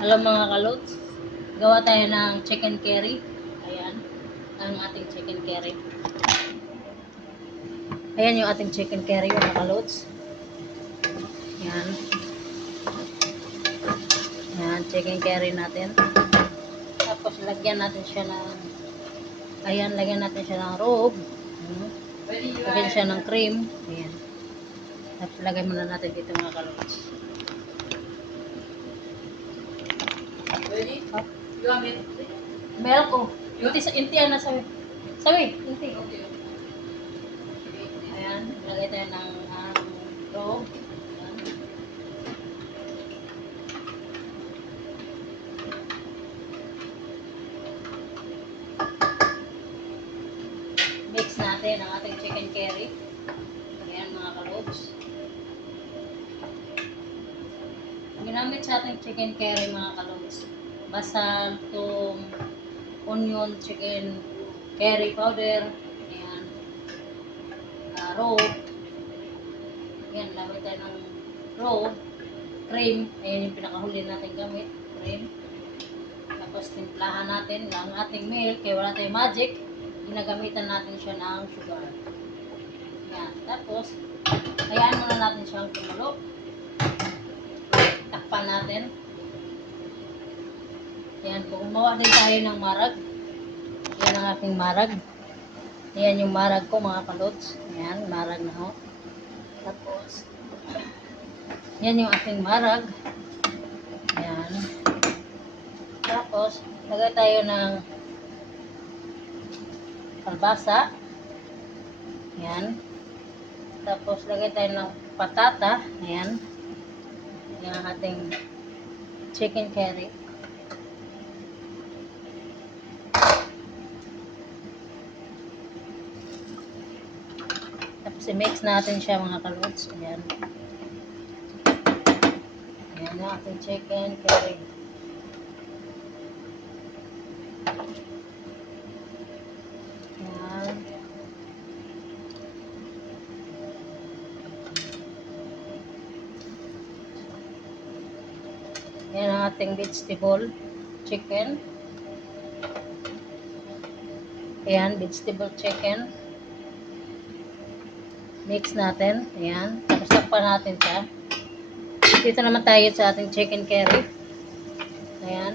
Hello mga kalots, gawa tayo ng chicken curry. Ayan, ang ating chicken curry. Ayan yung ating chicken curry mga kalots. Ayan. Ayan, chicken curry natin. Tapos lagyan natin siya ng, ayan, lagyan natin siya ng robe. Lagyan siya ng cream. Ayan. Tapos lagay muna natin dito mga kalots. Ready? Oh, You want me? milk ko. Inti na sabi. Sabi, inti. Okay. Ayan, lagay tayo ng robe. Ayan. Mix natin ang ating chicken curry. Ayan mga kalots. Ginamit sa ating chicken curry mga kalots. Basal, itong onion, chicken curry powder. Ayan. Roe. Ayan, lamit tayo ng roe. Cream. Ayan yung pinakahuli natin gamit. Cream. Tapos timplahan natin ang ating milk. Kaya wala tayong magic. Ginagamitan natin siya ng sugar. Ayan. Tapos, hayaan muna natin siyang kumulo. Takpan natin. Ayan, gumawa din tayo ng marag. Ayan ang aking marag. Ayan yung marag ko mga kalots. Ayan, marag na ho. Tapos, yan yung aking marag. Ayan. Tapos, lagay tayo ng kalbasa. Ayan. Tapos, lagay tayo ng patata. Ayan. Ayan ang ating chicken curry. Tapos, i-mix natin siya mga kalots. Ayan. Ayan ang ating chicken curry. Ayan. Ayan ang ating vegetable chicken. Ayan, vegetable chicken. Mix natin. Ayan. Tapos takpan natin siya. Dito naman tayo sa ating chicken curry. Ayan.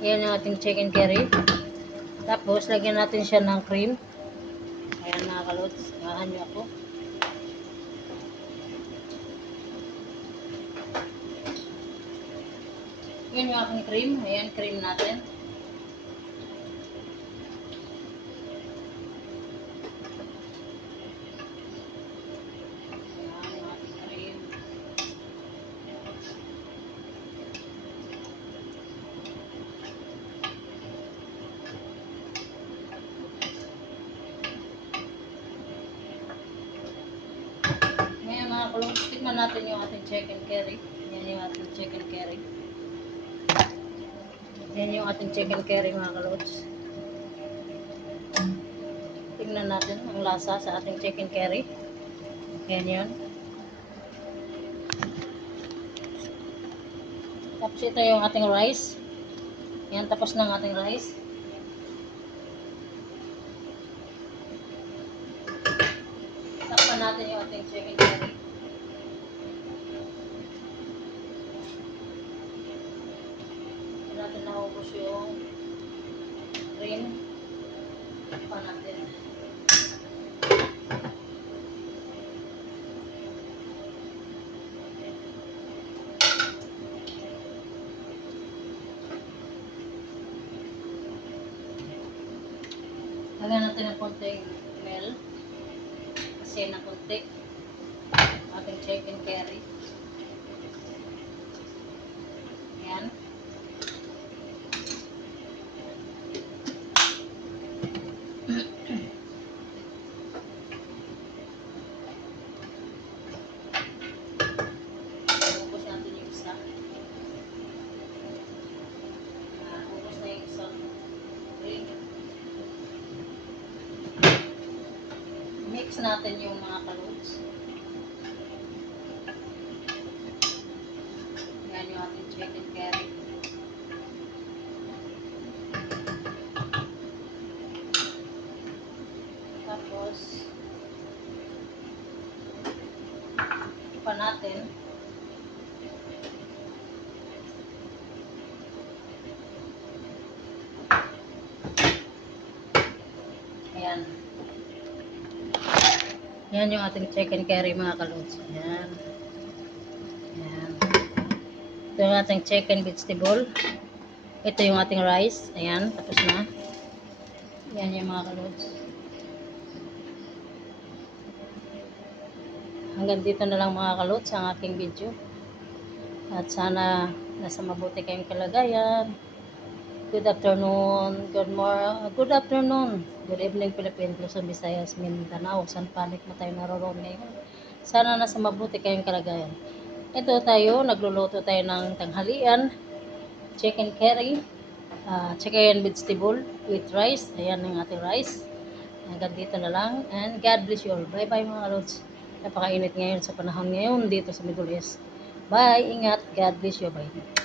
Ayan yung ating chicken curry. Tapos, lagyan natin siya ng cream. Ayan mga kalots. Samahan nyo ako. Ayan yung aking cream. Ayan, cream natin. Ayan yung ating cream. Ngayon mga kalots, tikman natin yung ating chicken curry. Ayan yung ating chicken curry. Ayan yung ating chicken curry mga kalots. Tingnan natin ang lasa sa ating chicken curry. Ayan yun. Tapos ito yung ating rice. Ayan, tapos na ang ating rice. Takpan natin yung ating chicken curry. Hindi natin naubos yung cream. Takpan natin. Lagyan natin ng konting milk. Kasi na konti. Ating chicken curry. Ayan. Ubus natin yung isa. Ubus na yung isang cream. Mix natin yung mga kalots. pa natin. Ayan. Yan yung ating chicken curry mga kalods. Ayan. Ayan. Ito yung ating chicken vegetable. Ito yung ating rice. Ayan. Tapos na. Ayan yung mga kalods. Hanggang dito na lang mga kalods ang aking video. At sana nasa mabuti kayong kalagayan. Good afternoon, good afternoon, good evening Philippines, Luzon, Visayas, Mindanao, saan panig mo tayo naroon ngayon. Sana nasa mabuti kayong kalagayan. Ito tayo, nagluluto tayo ng tanghalian, chicken curry, chicken vegetable with rice. Ayan ang ating rice. Hanggang dito na lang, and God bless you all. Bye bye mga lods. Napakainit ngayon sa panahon ngayon dito sa Middle East. Bye, ingat, God bless you, bye.